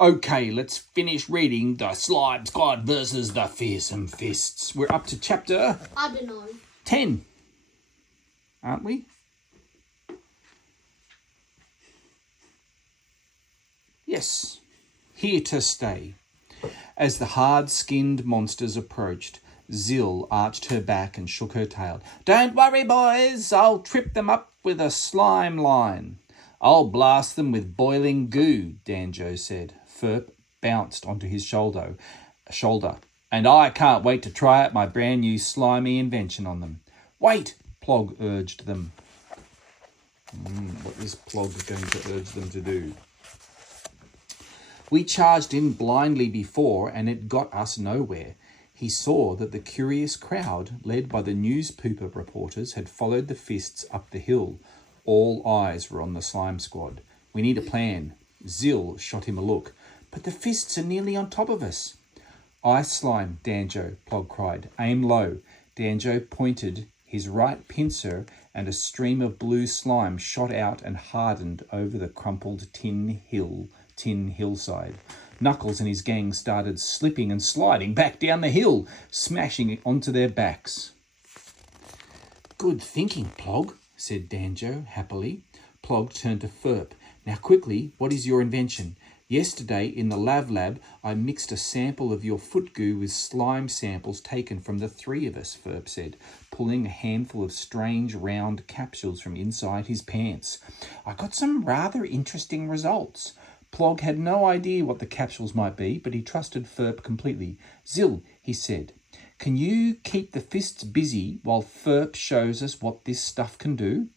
Okay, let's finish reading The Slime Squad versus the Fearsome Fists. We're up to chapter I don't know. 10, aren't we? Yes, here to stay. As the hard-skinned monsters approached, Zill arched her back and shook her tail. Don't worry, boys, I'll trip them up with a slime line. I'll blast them with boiling goo, Danjo said. Ferp bounced onto his shoulder, and I can't wait to try out my brand new slimy invention on them. Wait, Plog urged them. What is Plog going to urge them to do? We charged in blindly before, and it got us nowhere. He saw that the curious crowd, led by the news pooper reporters, had followed the fists up the hill. All eyes were on the slime squad. We need a plan. Zill shot him a look. But the fists are nearly on top of us. Ice slime, Danjo, Plog cried. Aim low. Danjo pointed his right pincer, and a stream of blue slime shot out and hardened over the crumpled tin hillside. Knuckles and his gang started slipping and sliding back down the hill, smashing onto their backs. Good thinking, Plog, said Danjo happily. Plog turned to Ferp. Now quickly, what is your invention? Yesterday in the lab, I mixed a sample of your foot goo with slime samples taken from the three of us, Ferp said, pulling a handful of strange round capsules from inside his pants. I got some rather interesting results. Plog had no idea what the capsules might be, but he trusted Ferp completely. Zill, he said, can you keep the fists busy while Ferp shows us what this stuff can do?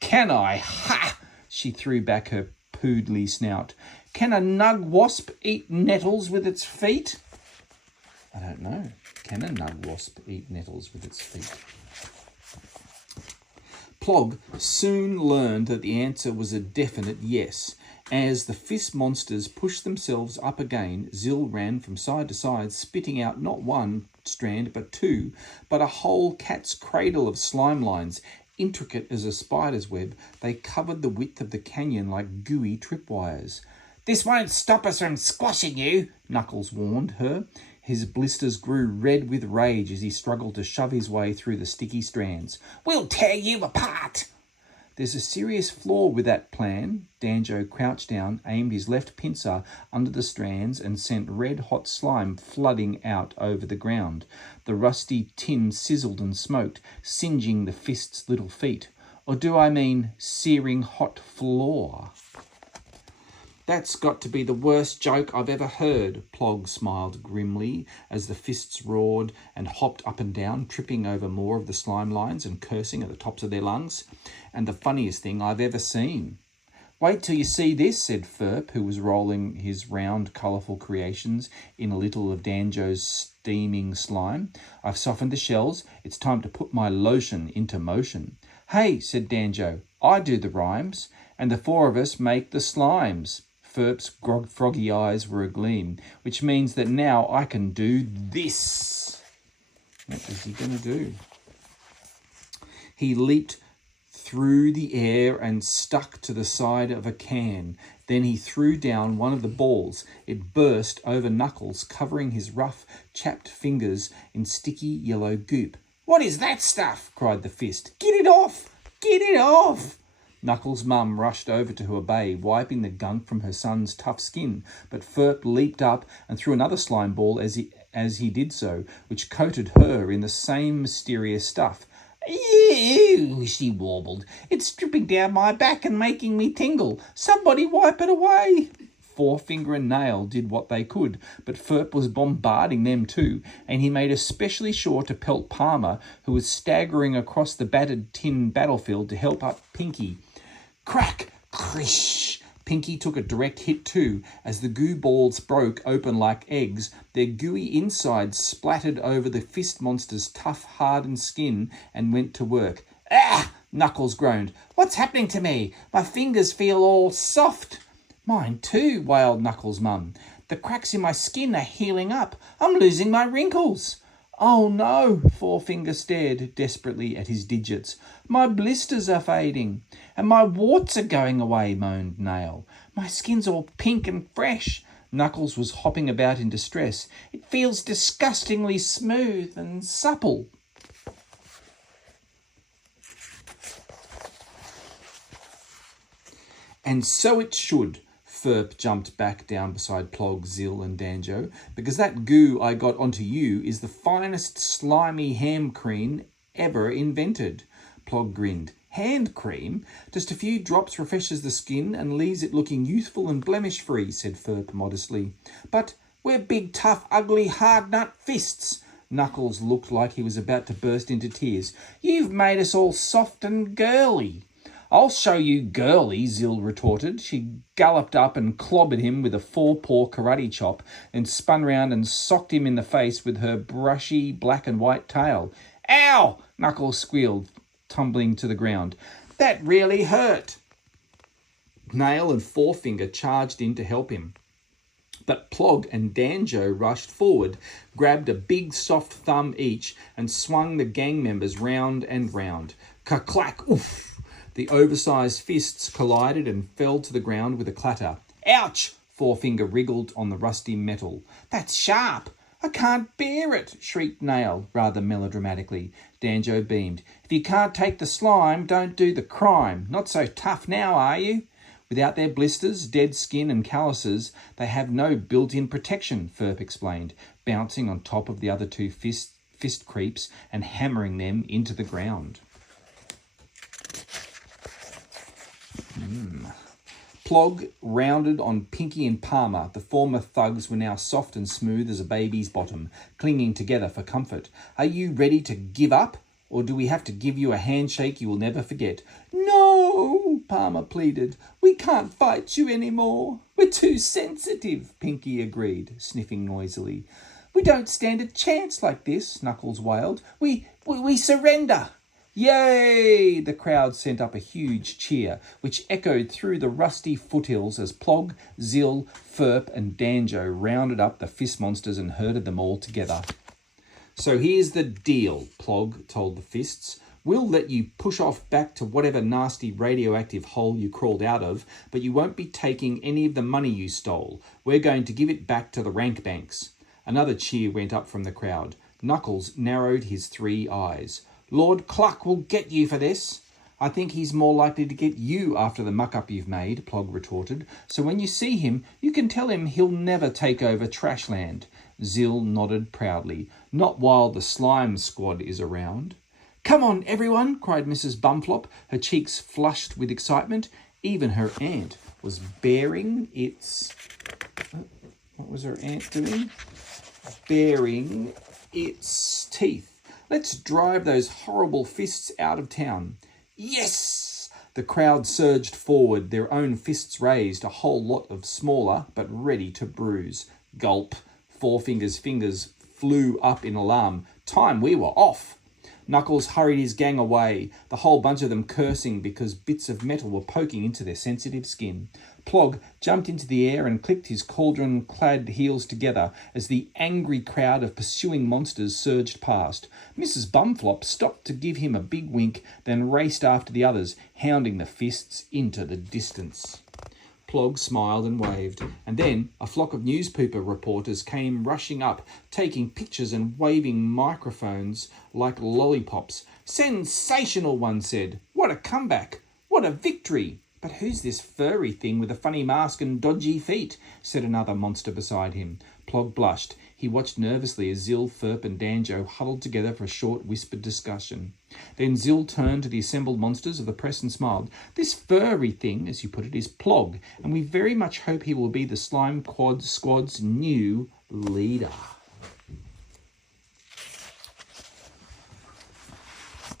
Can I? Ha! She threw back her poodly snout. Can a nug wasp eat nettles with its feet? I don't know. Can a nug wasp eat nettles with its feet? Plog soon learned that the answer was a definite yes. As the fist monsters pushed themselves up again, Zill ran from side to side, spitting out not one strand but two, but a whole cat's cradle of slime lines. Intricate as a spider's web, they covered the width of the canyon like gooey tripwires. This won't stop us from squashing you, Knuckles warned her. His blisters grew red with rage as he struggled to shove his way through the sticky strands. We'll tear you apart! There's a serious flaw with that plan. Danjo crouched down, aimed his left pincer under the strands, and sent red-hot slime flooding out over the ground. The rusty tin sizzled and smoked, singeing the fist's little feet. Or do I mean searing hot floor? That's got to be the worst joke I've ever heard, Plog smiled grimly as the fists roared and hopped up and down, tripping over more of the slime lines and cursing at the tops of their lungs. And the funniest thing I've ever seen. Wait till you see this, said Ferp, who was rolling his round, colourful creations in a little of Danjo's steaming slime. I've softened the shells. It's time to put my lotion into motion. Hey, said Danjo, I do the rhymes, and the four of us make the slimes. Ferp's froggy eyes were agleam, which means that now I can do this. What is he going to do? He leaped through the air and stuck to the side of a can. Then he threw down one of the balls. It burst over Knuckles, covering his rough, chapped fingers in sticky yellow goop. What is that stuff? Cried the fist. Get it off! Get it off! Knuckles' mum rushed over to obey, wiping the gunk from her son's tough skin, but Ferp leaped up and threw another slime ball as he did so, which coated her in the same mysterious stuff. Ew, she warbled. It's dripping down my back and making me tingle. Somebody wipe it away. Forefinger and Nail did what they could, but Ferp was bombarding them too, and he made especially sure to pelt Palmer, who was staggering across the battered tin battlefield to help up Pinky. Crack! Crish! Pinky took a direct hit too, as the goo balls broke open like eggs. Their gooey insides splattered over the fist monster's tough, hardened skin and went to work. Ah! Knuckles groaned. What's happening to me? My fingers feel all soft. Mine too, wailed Knuckles' mum. The cracks in my skin are healing up. I'm losing my wrinkles. Oh no, Forefinger stared desperately at his digits. My blisters are fading, and my warts are going away, moaned Nail. My skin's all pink and fresh. Knuckles was hopping about in distress. "It feels disgustingly smooth and supple." "And so it should." Ferp jumped back down beside Plog, Zill and Danjo, "because that goo I got onto you is the finest slimy ham cream ever invented." Plog grinned. "Hand cream? Just a few drops refreshes the skin and leaves it looking youthful and blemish-free," said Ferp modestly. "But we're big, tough, ugly, hard-nut fists." Knuckles looked like he was about to burst into tears. "You've made us all soft and girly." "I'll show you girly," Zill retorted. She galloped up and clobbered him with a four-paw karate chop, then spun round and socked him in the face with her brushy black and white tail. "Ow!" Knuckles squealed, tumbling to the ground. "That really hurt." Nail and Forefinger charged in to help him, but Plog and Danjo rushed forward, grabbed a big soft thumb each, and swung the gang members round and round. Ka-clack, oof! The oversized fists collided and fell to the ground with a clatter. "Ouch!" Forefinger wriggled on the rusty metal. "That's sharp! I can't bear it!" shrieked Nail, rather melodramatically. Danjo beamed. "If you can't take the slime, don't do the crime. Not so tough now, are you?" "Without their blisters, dead skin and calluses, they have no built-in protection," Ferp explained, bouncing on top of the other two fist creeps and hammering them into the ground. Plog rounded on Pinky and Palmer. The former thugs were now soft and smooth as a baby's bottom, clinging together for comfort. "Are you ready to give up? Or do we have to give you a handshake you will never forget?" "No," Palmer pleaded. "We can't fight you anymore. We're too sensitive," Pinky agreed, sniffing noisily. "We don't stand a chance like this," Knuckles wailed. We surrender." "Yay!" The crowd sent up a huge cheer, which echoed through the rusty foothills as Plog, Zill, Ferp and Danjo rounded up the fist monsters and herded them all together. "So here's the deal," Plog told the fists. "We'll let you push off back to whatever nasty radioactive hole you crawled out of, but you won't be taking any of the money you stole. We're going to give it back to the rank banks." Another cheer went up from the crowd. Knuckles narrowed his 3 eyes. "Lord Cluck will get you for this." "I think he's more likely to get you after the muck-up you've made," Plog retorted. "So when you see him, you can tell him he'll never take over Trashland." Zill nodded proudly. "Not while the slime squad is around." "Come on, everyone," cried Mrs. Bumflop, her cheeks flushed with excitement. Even her aunt was baring its... What was her aunt doing? Baring its teeth. "Let's drive those horrible fists out of town." "Yes!" The crowd surged forward, their own fists raised, a whole lot of smaller but ready to bruise. Gulp. Forefinger's fingers flew up in alarm. "Time we were off." Knuckles hurried his gang away, the whole bunch of them cursing because bits of metal were poking into their sensitive skin. Plog jumped into the air and clicked his cauldron-clad heels together as the angry crowd of pursuing monsters surged past. Mrs. Bumflop stopped to give him a big wink, then raced after the others, hounding the fists into the distance. Plog smiled and waved, and then a flock of newspaper reporters came rushing up, taking pictures and waving microphones like lollipops. "Sensational," one said. "What a comeback! What a victory!" "But who's this furry thing with a funny mask and dodgy feet?" said another monster beside him. Plog blushed. He watched nervously as Zill, Ferp and Danjo huddled together for a short whispered discussion. Then Zill turned to the assembled monsters of the press and smiled. "This furry thing, as you put it, is Plog, and we very much hope he will be the Slime Quad Squad's new leader."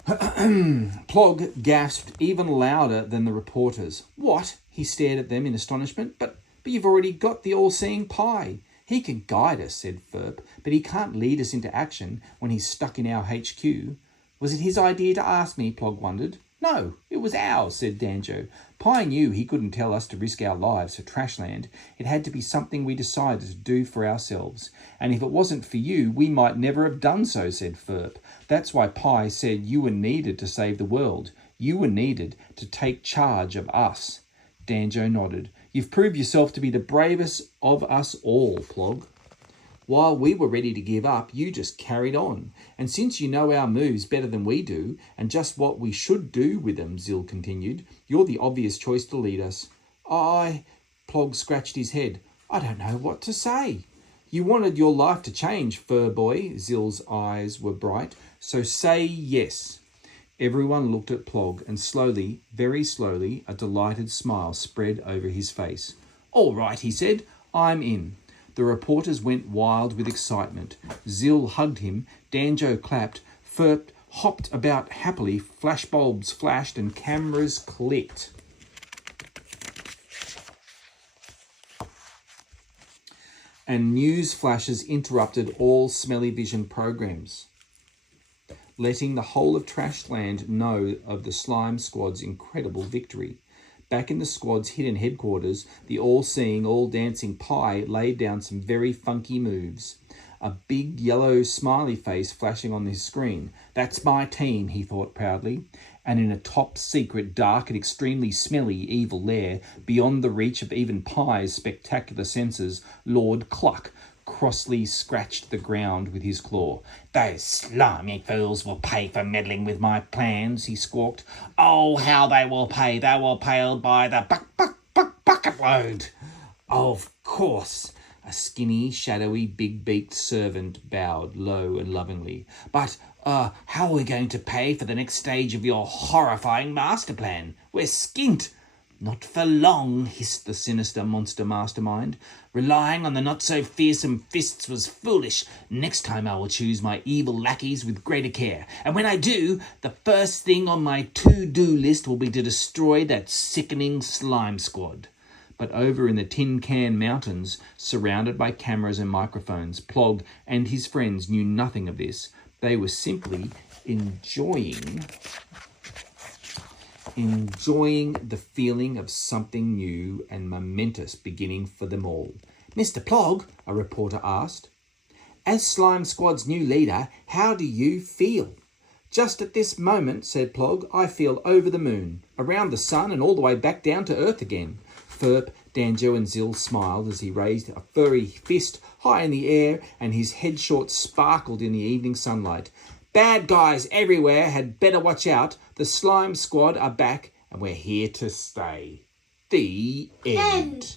Plog gasped even louder than the reporters. "What?" He stared at them in astonishment. But you've already got the all-seeing pie." "He can guide us," said Ferp, "but he can't lead us into action when he's stuck in our HQ." "Was it his idea to ask me?" Plog wondered. "No, it was ours," said Danjo. "Pie knew he couldn't tell us to risk our lives for Trashland. It had to be something we decided to do for ourselves. And if it wasn't for you, we might never have done so," said Ferp. "That's why Pie said you were needed to save the world. You were needed to take charge of us." Danjo nodded. You've proved yourself to be the bravest of us all, Plog. While we were ready to give up, you just carried on. And since you know our moves better than we do, and just what we should do with them, Zil continued, you're the obvious choice to lead us. Plog scratched his head. I don't know what to say. You wanted your life to change, fur boy. Zil's eyes were bright. So say yes. Everyone looked at Plog, and slowly, very slowly, a delighted smile spread over his face. All right, he said, I'm in. The reporters went wild with excitement. Zil hugged him, Danjo clapped, Ferp hopped about happily, flashbulbs flashed and cameras clicked. And news flashes interrupted all Smelly Vision programs, letting the whole of Trashland know of the Slime Squad's incredible victory. Back in the squad's hidden headquarters, the all-seeing, all-dancing Pie laid down some very funky moves. A big yellow smiley face flashing on his screen. That's my team, he thought proudly. And in a top-secret, dark and extremely smelly evil lair, beyond the reach of even Pie's spectacular senses, Lord Cluck crossly scratched the ground with his claw. Those slimy fools will pay for meddling with my plans, he squawked. Oh, how they will pay! They will pay by the bucket load. Of course. A skinny, shadowy, big-beaked servant bowed low and lovingly. But, how are we going to pay for the next stage of your horrifying master plan? We're skint. Not for long, hissed the sinister monster mastermind. Relying on the not-so-fearsome fists was foolish. Next time I will choose my evil lackeys with greater care. And when I do, the first thing on my to-do list will be to destroy that sickening slime squad. But over in the Tin Can Mountains, surrounded by cameras and microphones, Plog and his friends knew nothing of this. They were simply enjoying the feeling of something new and momentous beginning for them all. Mr. Plog, a reporter asked, as Slime Squad's new leader, how do you feel? Just at this moment, said Plog, I feel over the moon, around the sun and all the way back down to earth again. Ferp, Danjo and Zil smiled as he raised a furry fist high in the air and his head short sparkled in the evening sunlight. Bad guys everywhere had better watch out. The Slime Squad are back and we're here to stay. The end.